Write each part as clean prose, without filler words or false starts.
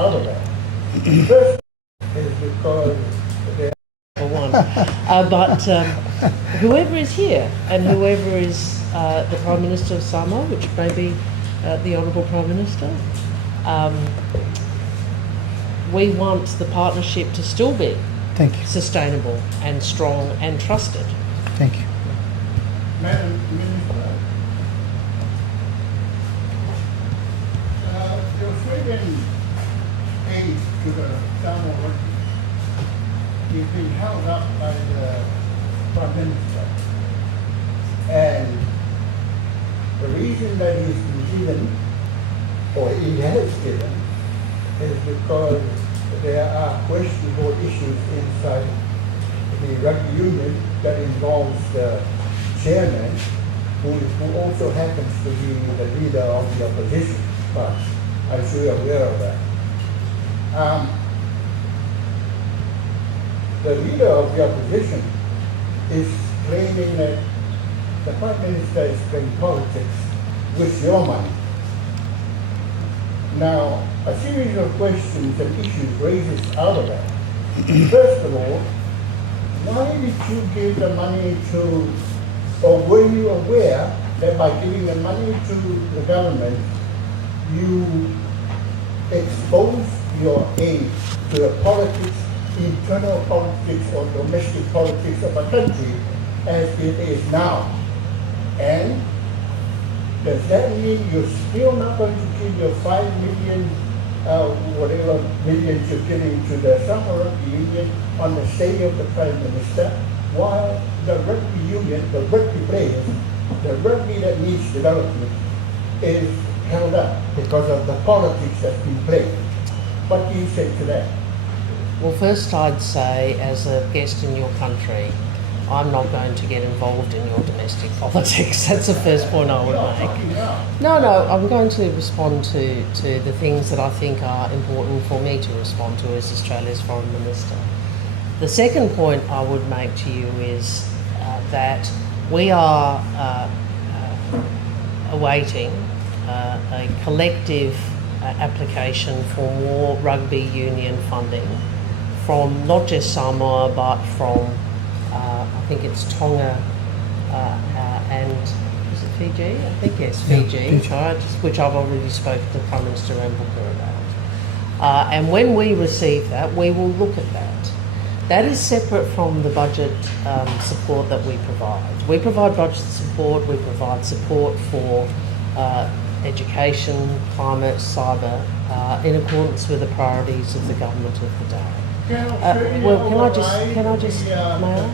out of that. First is because they one. But whoever is here and whoever is the Prime Minister of Samoa, which may be the Honourable Prime Minister, we want the partnership to still be Thank you. sustainable and strong and trusted. Thank you. Madam Minister, the Australian aid to the Samoa rugby is being held up by the Prime Minister. And the reason that he's been given, or he has given, is because there are questionable issues inside the rugby union that involves the chairman, who also happens to be the leader of the opposition party. I'm sure you're aware of that. The leader of the opposition is claiming that the Prime Minister is playing politics with your money. Now, a series of questions and issues raises out of that. First of all, why did you give the money to, or were you aware that by giving the money to the government, you exposed your aid to the politics, internal politics or domestic politics of a country as it is now? And does that mean you're still not going to give your 5 million, whatever millions you're giving to the Samoa Rugby Union on the say of the Prime Minister, while the rugby union, the rugby players, the rugby that needs development is held up because of the politics that's been played? What do you say to that? Well, first I'd say, as a guest in your country, I'm not going to get involved in your domestic politics. That's the first point I would make. No, I'm going to respond to the things that I think are important for me to respond to as Australia's Foreign Minister. The second point I would make to you is that we are awaiting a collective application for more rugby union funding from not just Samoa but from I think it's Tonga and is it Fiji? I think yes, Fiji, Yeah, right? Which I've already spoken to Prime Minister Booker about. And when we receive that, we will look at that. That is separate from the budget support that we provide. We provide budget support, we provide support for education, climate, cyber, in accordance with the priorities of the government of the day. Well, can I just, Maile?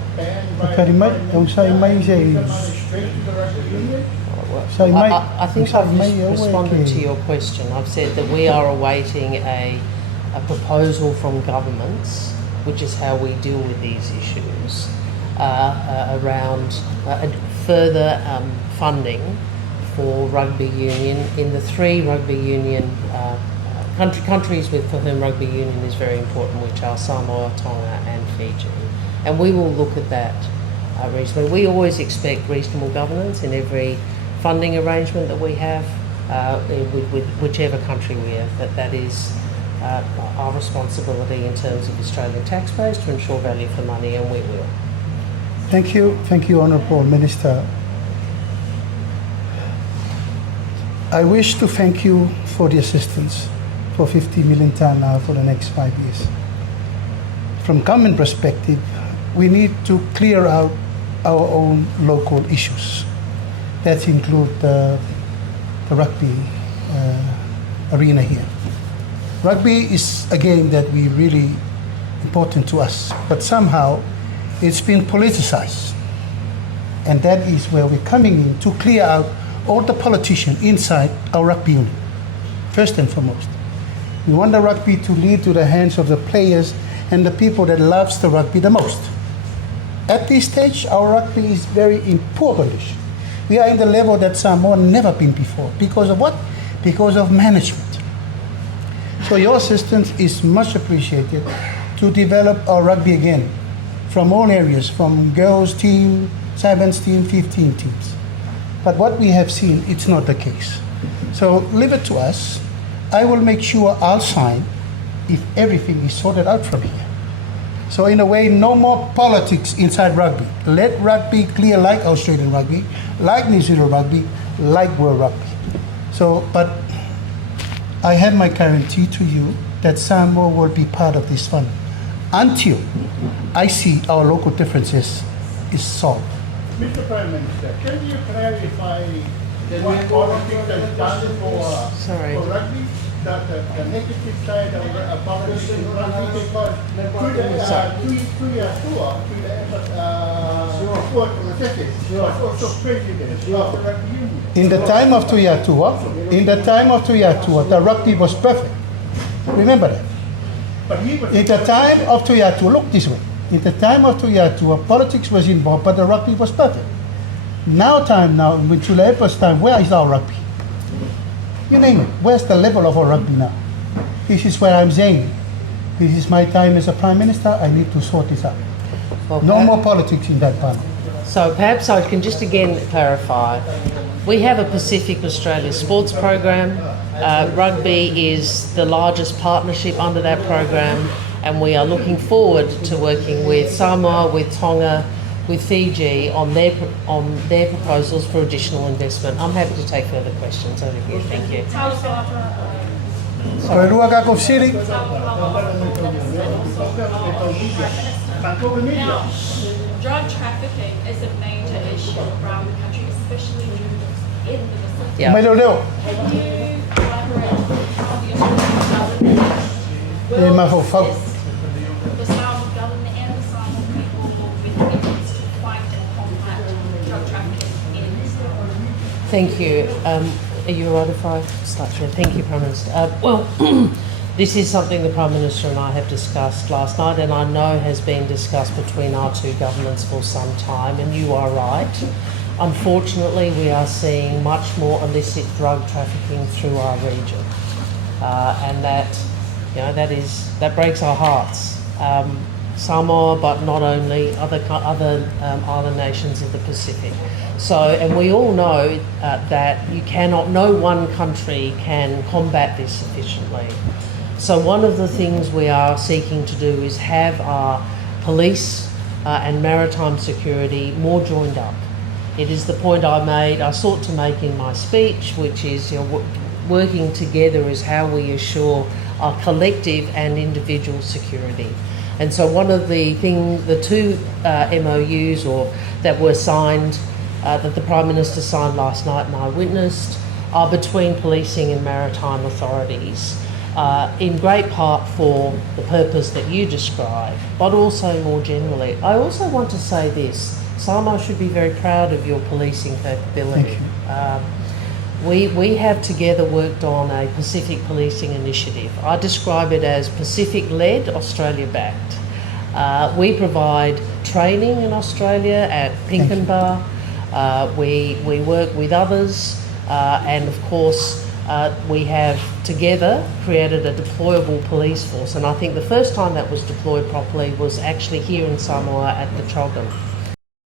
I think I've responded to your question. I've said that we are awaiting a proposal from governments, which is how we deal with these issues, around further funding for rugby union in the 3 rugby union countries for whom rugby union is very important, which are Samoa, Tonga and Fiji. And we will look at that reasonably. We always expect reasonable governance in every funding arrangement that we have with whichever country we have. That is our responsibility in terms of Australian taxpayers to ensure value for money, and we will. Thank you, Honourable Minister. I wish to thank you for the assistance for 50 million tonne now for the next 5 years. From government perspective, we need to clear out our own local issues. That include the rugby arena here. Rugby is a game that we really important to us, but somehow it's been politicized. And that is where we're coming in to clear out all the politicians inside our rugby union, first and foremost. We want the rugby to lead to the hands of the players and the people that loves the rugby the most. At this stage, our rugby is very in poor condition. We are in the level that Samoa never been before. Because of what? Because of management. So your assistance is much appreciated to develop our rugby again from all areas, from girls team, 7s team, 15 teams. But what we have seen, it's not the case. So leave it to us. I will make sure I'll sign if everything is sorted out from here. So in a way, no more politics inside rugby. Let rugby clear like Australian rugby, like New Zealand rugby, like World Rugby. So, but I have my guarantee to you that Samoa will be part of this fund until I see our local differences is solved. Mr. Prime Minister, can you clarify what politics has done for rugby? The negative side of politics in rugby, because two-year tour to the sport executive was also president of the rugby union. In the time of two-year tour, the rugby was perfect. Remember that. But he was In the time of two-year tour, look this way. In the time of two-year tour, politics was involved, but the rugby was perfect. Now, with Tulepa's time, where is our rugby? You name it. Where's the level of our rugby now? This is where I'm saying, this is my time as a Prime Minister, I need to sort this out. Well, No more politics in that panel. So perhaps I can just again clarify. We have a Pacific Australia sports program. Rugby is the largest partnership under that program, and we are looking forward to working with Samoa, with Tonga, with Fiji on their proposals for additional investment. I'm happy to take further questions over here. Thank you. So, Rua ka ko Fesili, Now, drug trafficking is a major issue around the country, especially in the Pacific. Yeah. may Leoleo. Can you elaborate on how the Australian government Mafo, will assist the Samoan government and the Samoan people with efforts to fight and combat drug trafficking in Samoa? Thank you. Are you all right if I start here? Thank you, Prime Minister. Well, this is something the Prime Minister and I have discussed last night, and I know has been discussed between our two governments for some time, and you are right. Unfortunately, we are seeing much more illicit drug trafficking through our region, and that breaks our hearts. Samoa, but not only other island nations of the Pacific. So, and we all know that no one country can combat this sufficiently. So one of the things we are seeking to do is have our police and maritime security more joined up. It is the point I sought to make in my speech, which is working together is how we assure our collective and individual security. And so one of the two MOUs that were signed, that the Prime Minister signed last night and I witnessed, are between policing and maritime authorities, in great part for the purpose that you describe, but also more generally. I also want to say this, Samoa should be very proud of your policing capability. We have together worked on a Pacific policing initiative. I describe it as Pacific-led, Australia-backed. We provide training in Australia at Pinkenba. We work with others, and of course we have together created a deployable police force. And I think the first time that was deployed properly was actually here in Samoa at the Trogan.